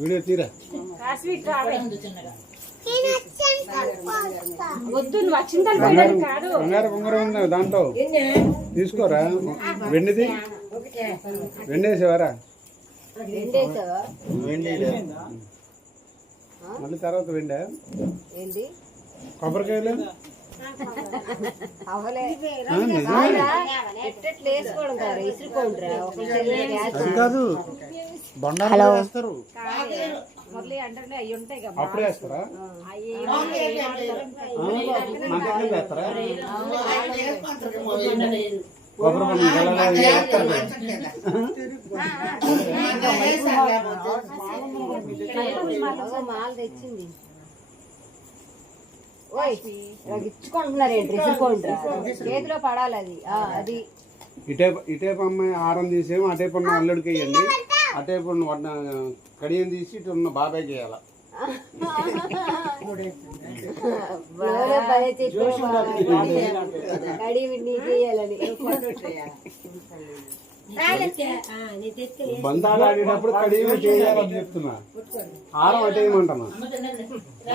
Video తీరా? వద్దు వచ్చిందని బంగారం కాదు. బంగారం ఉంది దాంట్లో. తీసుకోరా? వెండిది? వెండేసేవారా? మళ్ళీ తర్వాత వెండా? కొబ్బరికాయలు? కాదు బండాలు వేస్తారు అప్పుడే కొబ్బరి మాల తెచ్చింది ఇచ్చుకుంటున్నారు చేతిలో పడాలి అది. ఆ, అది. ఇటే ఇటేపు అమ్మాయి ఆరం తీసేమో అటేపు ఉన్న అల్లుడికి వేయండి అటేపు ఉన్న వడ్డ కడియం తీసి ఇటు ఉన్న బాబాయ్కి వేయాల బంధాలు ఆడేటప్పుడు కడియం చేయాలని చెప్తున్నా. ఆరం అటేయమంటున్నా.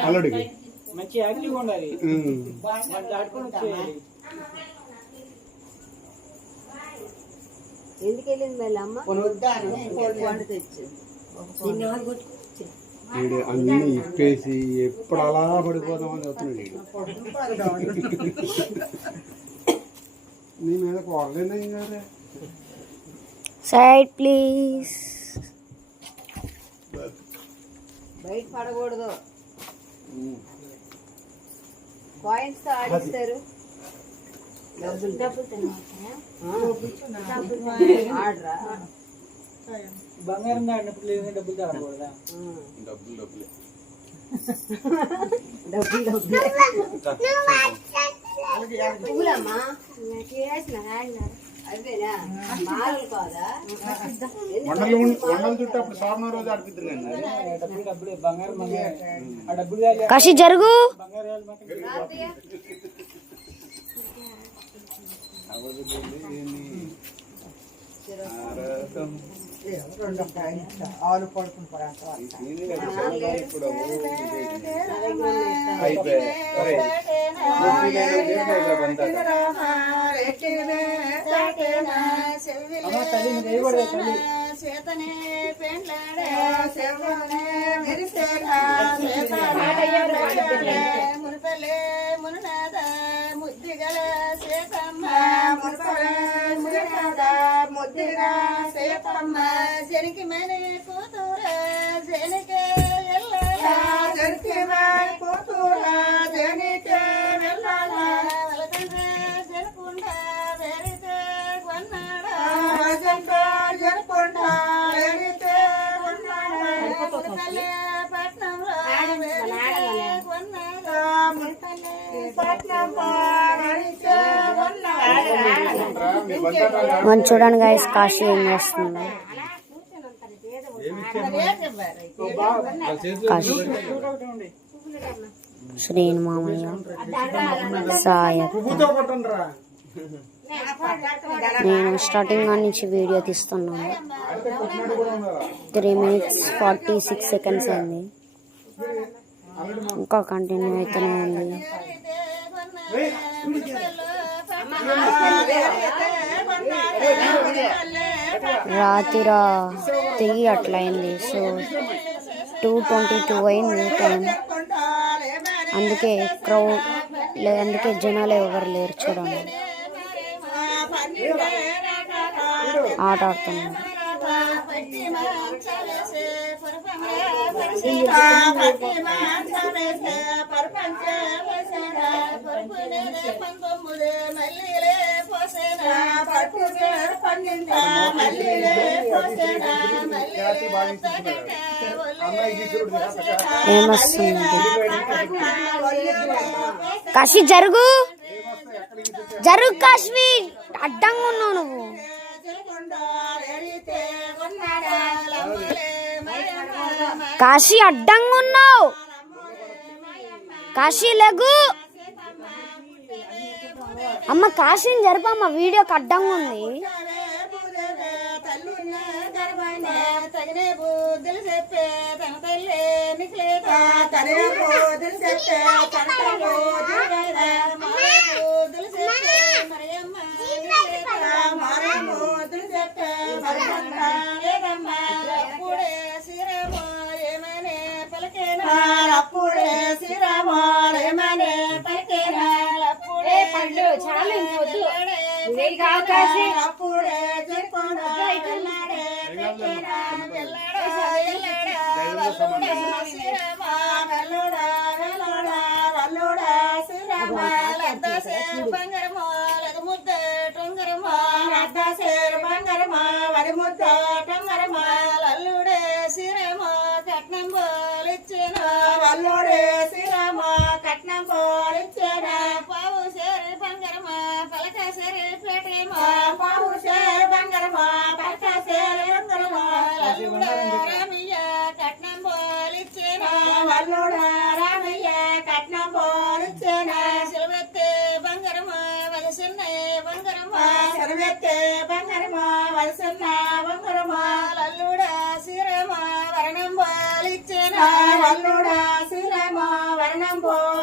అల్లుడికి. మంచి యాక్టివ్ ఉండాలి. దాటుకొని వచ్చేయాలి. ఎందుకు వెళ్ళింది మళ్ళీ అమ్మ? వీడు అన్ని ఇప్పేసి ఎప్పుడు అలా పడిపోదామని చెప్తున్నాడు నీ మీద గారే సైడ్ ప్లీజ్. బయట పడకూడదు. తో ఆడిస్తారు. ఆడరా. బంగారం దాడినప్పుడు లేదు డబ్బులు దాడకూడదా డబ్బులు డబ్బులే. డబ్బులు డబ్బులు. పువ్వులమ్మా? కాదా వండలు చుట్టూ అప్పుడు రోజు జరుగు బంగారం వేయాలి మాకు. చేతనే పెండ్లాడే శివునే మెరిసేగా మునిపల్లె మునునాద ముద్దిగల సీతమ్మ మునిపల్లె మునునాద ముద్దిగా సీతమ్మ జనికి మని కూతుర మనం చూడండి గాయస్ కాశీ ఏం చేస్తుందో కాశీ. శ్రీని మామయ్య సాయత్ నేను స్టార్టింగ్ నుంచి వీడియో తీస్తున్నాను. Three minutes forty six seconds అయింది. ఇంకా కంటిన్యూ అవుతూనే ఉంది. రాత్రి తిరిగి అట్లయింది సో టూ ట్వంటీ టూ అయింది టైం అందుకే క్రౌడ్ లే అందుకే జనాలు ఎవరు లేరు చూడండి ఆట ఆడుతున్నారు ఏమొస్తుంది? కాశీ జరుగు. జరుగు కాశ్మీర్ అడ్డంగా ఉన్నావు నువ్వు. కాశీ అడ్డంగా ఉన్నావు. కాశీ లెగు. అమ్మ కాశీని జరపమ్మ వీడియో కడ్డంగా ఉంది. తల్లి కట్నం బోలిచ్చిన వల్లుడే శ్రీరామ కట్నం బోలిచ్చిన ராமையா கட்னம் போலிச்சேனா வல்லோட ராமையா கட்னம் போலிச்சேனா செல்வத்து பங்கரமா வலசன்ன பங்கரமா. செல்வத்து பங்கரமா வலசன்ன பங்கரமா. லல்லுட சீரமா வரணம் போலிச்சேனா லல்லுட சீரமா வரணம் போல்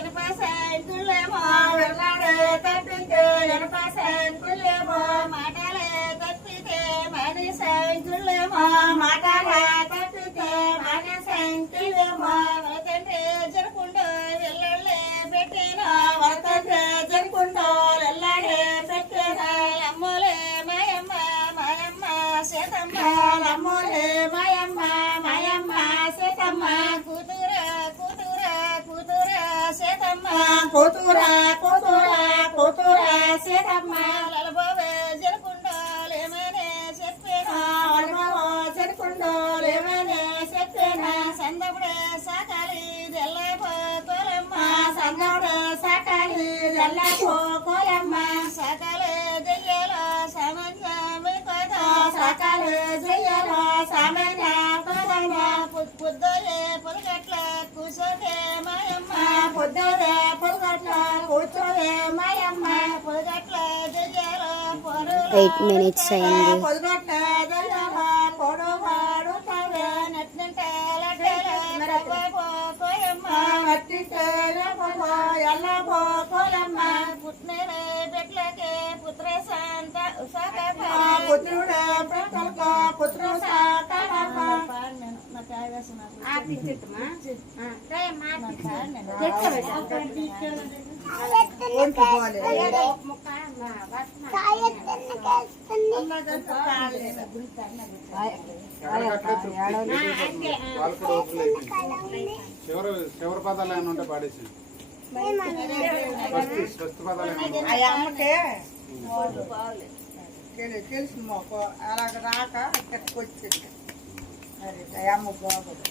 తప్పితే ఎనప సాయంకులేమో వెళ్ళడే తప్పితే ఎనప సాయంకులేమో మాటలే తప్పితే మని సాయంకులేమో మాటలే తప్పితే మని సాయంకులేమో వరతండ్రి జరకుండా వెళ్ళలే పెట్టేనా వరతండ్రి జరకుండా వెళ్ళడే పెట్టేనా అమ్మలే మాయమ్మ మాయమ్మ సీతమ్మ సీతమ్మ కూతురా కూతురా కూతురా సీతమ్మ లలబోవే జరకుండాలేమనే చెప్పేనా? అలబోవో జరకుండాలేమనే చెప్పేనా? సందముడే సాకాలి జల్లబో కోలమ్మ సందముడే సాకాలి జల్లబో పొద్దులే పొలగట్ల కూర్చోదే మాయమ్మ పొలగట్ల దయ్యాల పొరు ఎయిట్ మినిట్స్ అయింది పొలగట్ల దయ్యాల పొడు వాడుతావే నట్నంటే పుట్టిన బిడ్డలకే పుత్ర శాంత పుత్రుడు బిడ్డలకు పుత్రుడు శాంత నాకు ఆవేశం వాళ్ళు కూడా వదిలేసి. చివరి చివరి పదాలు ఏమైనా ఉంటే పాడేసి ఫస్ట్ పదాలు అమ్మకే తెలుసు మాకు అలాగ రాక ఇక్కడికి వచ్చింది మరి అమ్మ బాగుంది.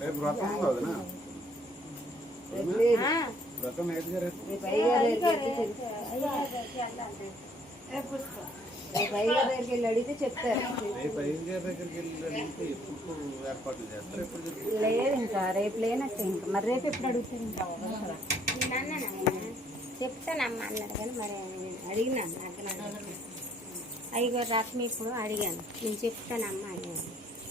రేపు వ్రతం ఉంది వదినా? వ్రతం ఏది జరుగుతుంది మీ పై గారు రేపు అయ్యగారి దగ్గరికి వెళ్ళి అడిగితే చెప్తారు. రేపు అయ్యగారి దగ్గరికి వెళ్ళి అడిగితే ఎప్పుడు ఏర్పాట్లు చేస్తారు? ఎప్పుడు జరుగుతుంది? లేదు ఇంకా రేపు లేనట్టు ఇంకా. మరి రేపు ఎప్పుడు అన్నాను చెప్తానమ్మా అన్నాడు కానీ మరి అడిగినాను నాకు అయ్యగారు రాత్రి ఇప్పుడు అడిగాను. నేను చెప్తానమ్మా అడిగాను.